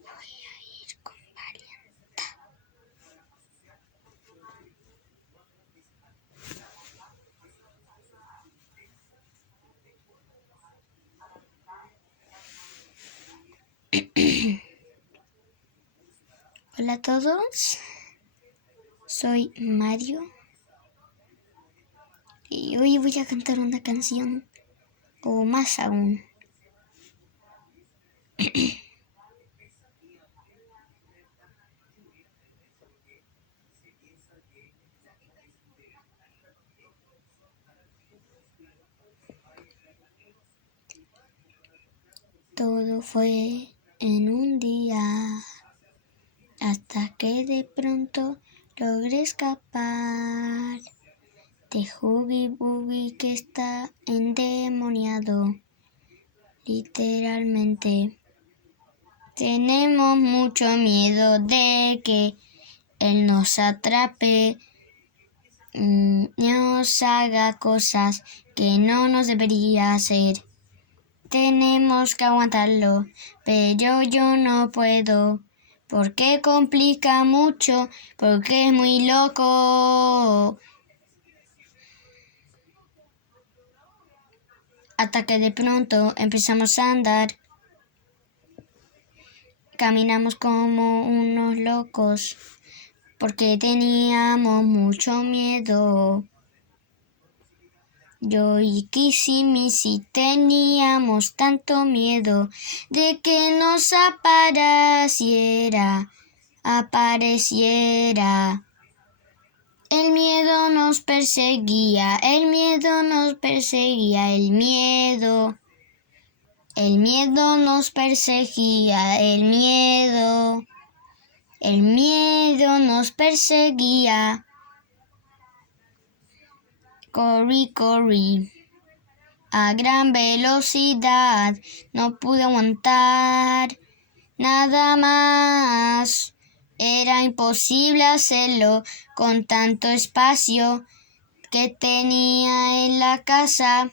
Voy a ir con variante. Hola a todos, soy Mario y hoy voy a cantar una canción, o más aún. Todo fue en un día, hasta que de pronto logré escapar de Huggy Buggy que está endemoniado. Literalmente, tenemos mucho miedo de que él nos atrape, nos haga cosas que no nos debería hacer. Tenemos que aguantarlo, pero yo no puedo, porque complica mucho, porque es muy loco. Hasta que de pronto empezamos a andar, caminamos como unos locos, porque teníamos mucho miedo. Yo y Kissy Missy teníamos tanto miedo de que nos apareciera. El miedo nos perseguía, el miedo nos perseguía, el miedo nos perseguía, el miedo nos perseguía. Corrí a gran velocidad, no pude aguantar nada más. Era imposible hacerlo con tanto espacio que tenía en la casa.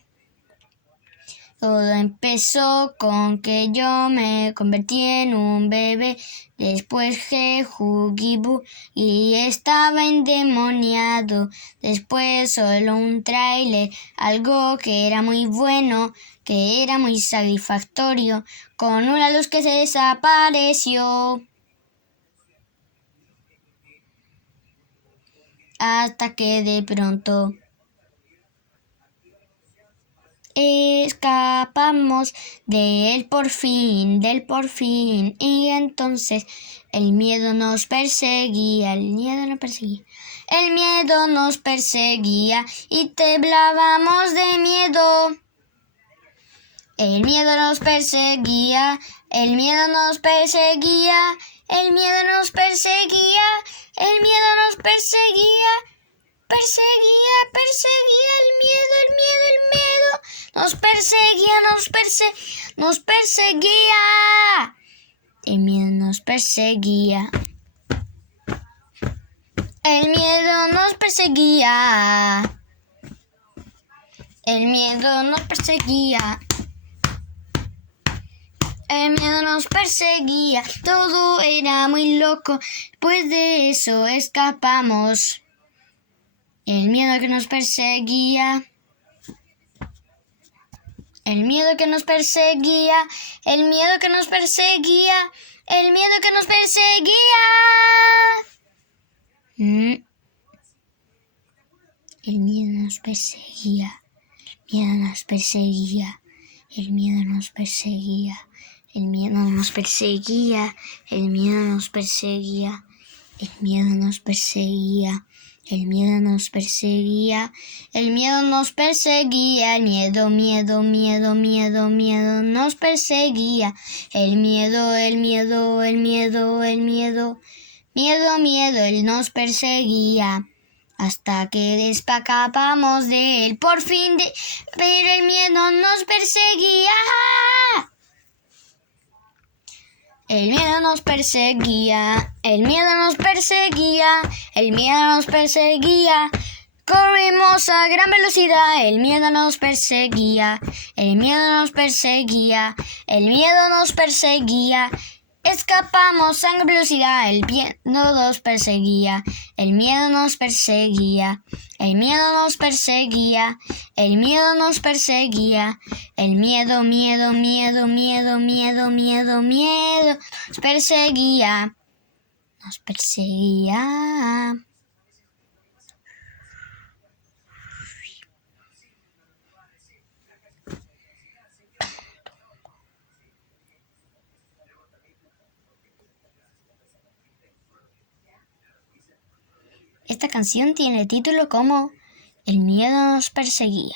Todo empezó con que yo me convertí en un bebé. Después Huggy Buggy estaba endemoniado. Después solo un tráiler, algo que era muy bueno, que era muy satisfactorio, con una luz que se desapareció. Hasta que de pronto escapamos del por fin, y entonces el miedo nos perseguía, y temblábamos de miedo. El miedo nos perseguía, perseguía el miedo, nos perseguía. El miedo nos perseguía. El miedo nos perseguía. Todo era muy loco, pues de eso escapamos. El miedo que nos perseguía. Él nos perseguía. Hasta que escapamos de él, por fin, pero el miedo nos perseguía. El miedo nos perseguía. Corrimos a gran velocidad, el miedo nos perseguía, el miedo nos perseguía, el miedo nos perseguía. Escapamos a gran velocidad, el miedo nos perseguía, el miedo nos perseguía, el miedo nos perseguía, el miedo nos perseguía, el miedo, miedo, miedo, miedo, miedo, miedo, miedo, nos perseguía, nos perseguía. Esta canción tiene título como El miedo nos perseguía.